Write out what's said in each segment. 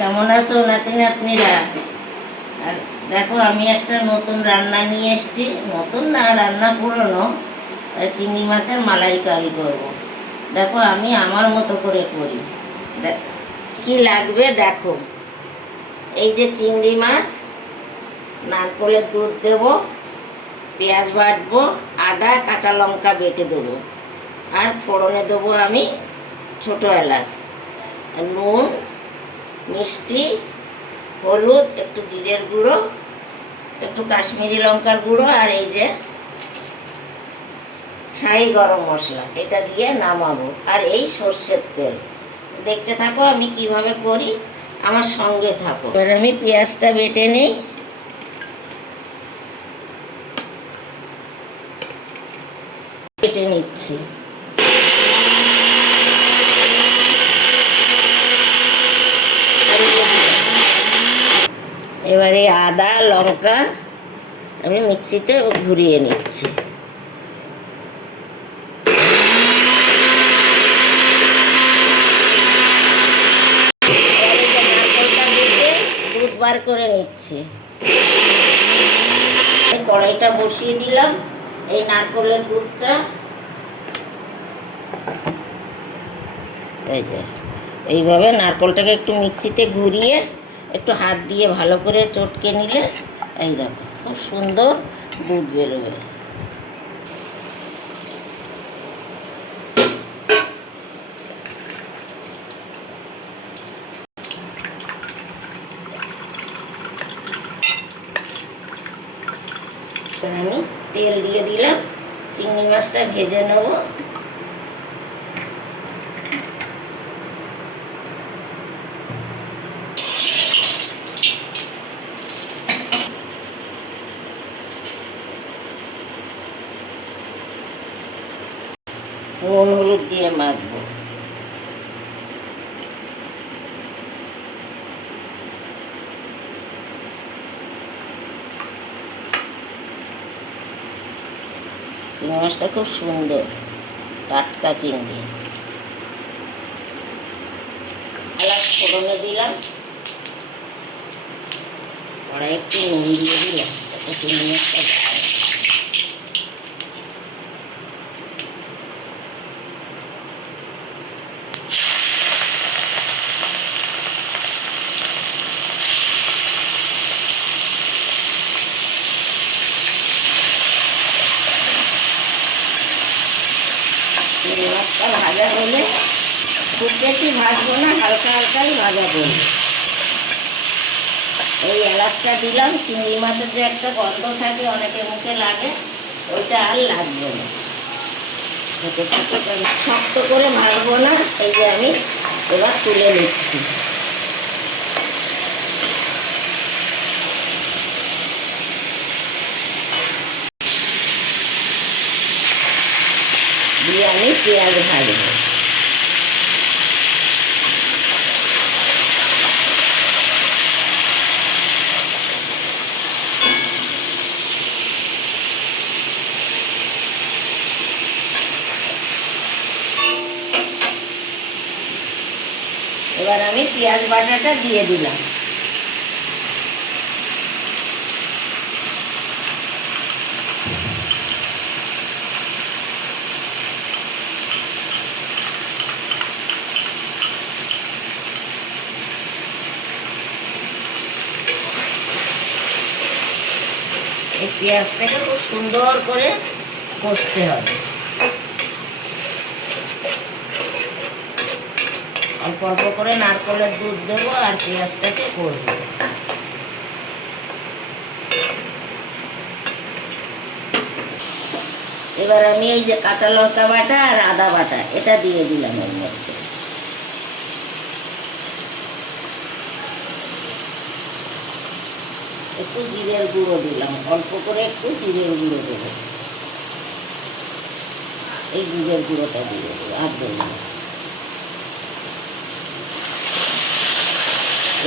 কেমন আছো নাতি নাতনিরা? আর দেখো, আমি একটা নতুন রান্না নিয়ে এসেছি। নতুন না, রান্না পুরনো। চিংড়ি মাছের মালাইকারি করব। দেখো, আমি আমার মতো করে করি। কি লাগবে দেখো। এই যে চিংড়ি মাছ, নারকেলের দুধ দেব, পেঁয়াজ বাটবো, আদা কাঁচা লঙ্কা বেটে দেবো, আর ফোড়নে দেবো আমি ছোটো এলাচ, নুন, মিষ্টি, হলুদ, একটু জিরের গুঁড়ো, একটু কাশ্মীরি লঙ্কার গুঁড়ো, আর এই যে শাহি গরম মশলা, এটা দিয়ে নামাবো। আর এই সর্ষের তেল। দেখতে থাকো আমি কিভাবে করি, আমার সঙ্গে থাকো। এবার আমি পেঁয়াজটা বেটে নিই। বেটে নিচ্ছি। এবারে আদা লঙ্কা আমি মিক্সিতে ঘুরিয়ে নিচ্ছি। দুধ বার করে নিচ্ছি। কড়াইটা বসিয়ে দিলাম। এই নারকেলের দুধটা এই যে এইভাবে নারকেলটাকে একটু মিক্সিতে ঘুরিয়ে একটু হাত দিয়ে ভালো করে চটকে নিলে এই দেখো খুব সুন্দর দুধ বেরোবে। আমি তেল দিয়ে দিলাম, চিংড়ি মাছটা ভেজে নেব। নুন হলুদ দিয়ে মাখবো। চিংড়ি মাছটা খুব সুন্দর, টাটকা চিংড়ি। এলাচ ফোড়নে দিলাম, কড়াই একটু নুন দিয়ে দিলাম, চিংড়ি মাছটা চিংড়ি মাছটা ভাজা হলে, খুব বেশি ভাজবো না, হালকা হালকাই ভাজা করবো। এই এলাচটা দিলাম। চিংড়ি মাছের যে একটা গন্ধ থাকে, অনেকের মুখে লাগে, ওইটা আর লাগবে না। শক্ত করে ভাজবো না। এই যে আমি এবার তুলে নিচ্ছি। দিয়ে আমি পেঁয়াজ ভাজবো। এবার আমি পেঁয়াজ বাটাটা দিয়ে দিলাম। এই পেঁয়াজটাকে খুব সুন্দর করে কষতে হবে। অল্প অল্প করে নারকেলের দুধ দেবো আর পেঁয়াজটাকে করবো। এবার আমি এই যে কাঁচা লঙ্কা বাটা আর আদা বাটা এটা দিয়ে দিলাম এর মধ্যে। একটু জিরের গুঁড়ো দিলাম, অল্প করে একটু জিরের গুঁড়ো দেবো। এই জিরের গুঁড়োটা দিয়ে দেবো, আর দেবো না।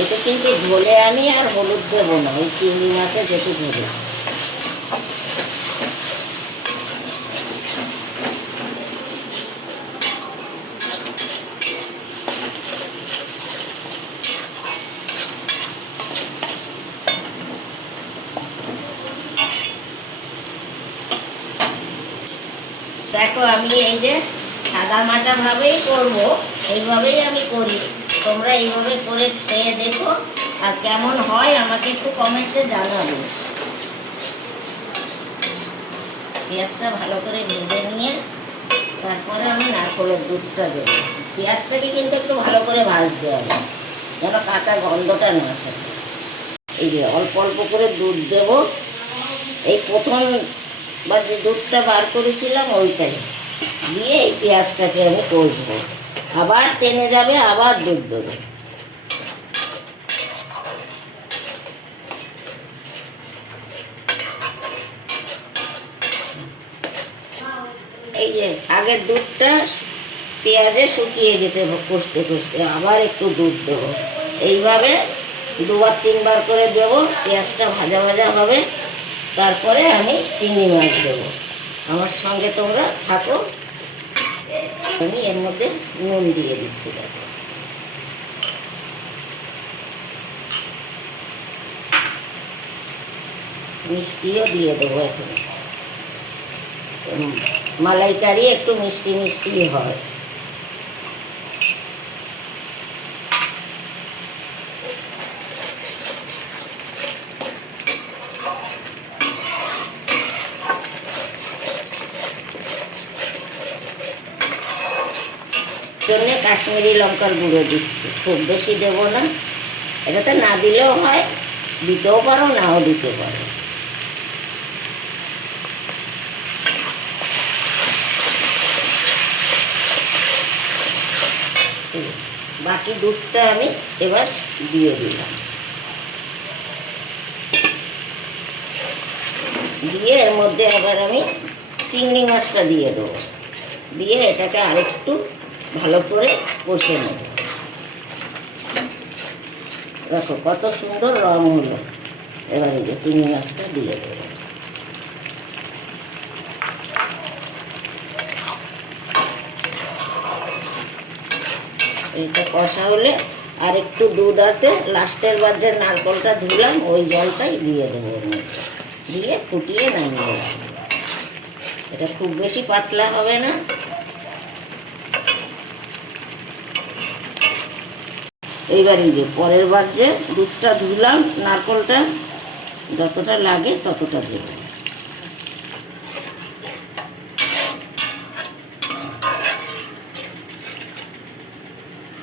এতে কিন্তু ঝোলে আমি আর হলুদ দেবো না, ওই চিংড়ি মাছে যেটু ঝোলে। যে সাদা মাটাভাবেই করবো, এইভাবেই আমি করি। তোমরা এইভাবে করে খেয়ে দেখো, আর কেমন হয় আমাকে একটু কমেন্টে জানাবে। পেঁয়াজটা ভালো করে ভেজে নিয়ে তারপরে আমি নারকেলের দুধটা দেবো। পেঁয়াজটাকে কিন্তু একটু ভালো করে ভাজতে হবে, যেন কাঁচা গন্ধটা না থাকে। এই যে অল্প অল্প করে দুধ দেব, এই প্রথমবার যে দুধটা বার করেছিলাম ওইটাই দিয়ে এই পেঁয়াজটাকে আমি কষবো। আবার টেনে যাবে, আবার দুধ দেবো। এই যে আগের দুধটা পেঁয়াজে শুকিয়ে গেছে, কষতে কষতে আবার একটু দুধ দেবো। এইভাবে দুবার তিনবার করে দেবো, পেঁয়াজটা ভাজা ভাজা হবে। তারপরে আমি চিংড়ি মাছ দেবো। আমার সঙ্গে তোমরা থাকো। আমি এর মধ্যে নুন দিয়ে দিচ্ছি, দেখো। মিষ্টিও দিয়ে দেবো এখন। মালাইকারি একটু মিষ্টি মিষ্টি হয়। জন্য কাশ্মীরি লঙ্কার গুঁড়ো দিচ্ছি, খুব বেশি দেবো না। এটাতে না দিলেও হয়, দিতেও পারো, নাও দিতে পারো। বাকি দুধটা আমি এবার দিয়ে দিলাম, দিয়ে এর মধ্যে আবার আমি চিংড়ি মাছটা দিয়ে দেবো, দিয়ে এটাকে আরেকটু ভালো করে কষে নেব। দেখো কত সুন্দর রং হলো। এবার এই যে চিংড়ি মাছটা দিয়ে দেবো। এটা কষা হলে আর একটু দুধ আছে, লাস্টের বার যে নারকেলটা ধুলাম ওই জলটাই দিয়ে দেবো ওর মধ্যে, দিয়ে ফুটিয়ে নামিয়ে দেবো। এটা খুব বেশি পাতলা হবে না। এইবারই যে পরের বার যে দুধটা ধুলাম, নারকেলটা যতটা লাগে ততটা দেবো।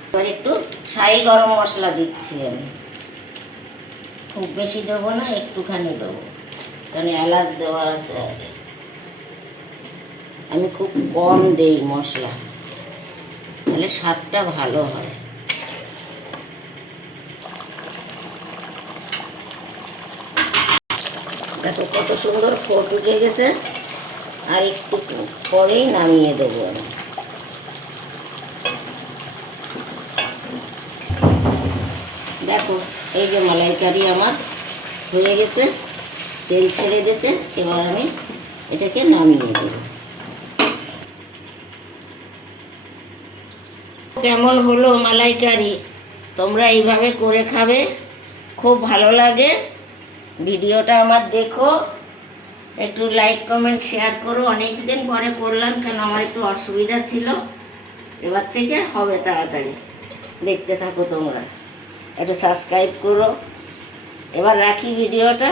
এবার একটু শাহি গরম মশলা দিচ্ছি আমি, খুব বেশি দেবো না, একটুখানি দেবো, কারণ এলাচ দেওয়া আছে আগে। আমি খুব কম দেই মশলা, তাহলে স্বাদটা ভালো হয়। দেখো কত সুন্দর ফোট উঠে গেছে, আর একটু পরেই নামিয়ে দেবো আমি। দেখো এই যে মালাইকারি আমার হয়ে গেছে, তেল ছেড়ে দিয়েছে। এবার আমি এটাকে নামিয়ে দেব। কেমন হলো মালাইকারি? তোমরা এইভাবে করে খাবে, খুব ভালো লাগে। ভিডিওটা আমার দেখো, একটু লাইক কমেন্ট শেয়ার করো। অনেক দিন পরে করলাম, কেন আমার একটু অসুবিধা ছিল। এবার থেকে হবে তাড়াতাড়ি, দেখতে থাকো তোমরা। একটু সাবস্ক্রাইব করো। এবার রাখি ভিডিওটা।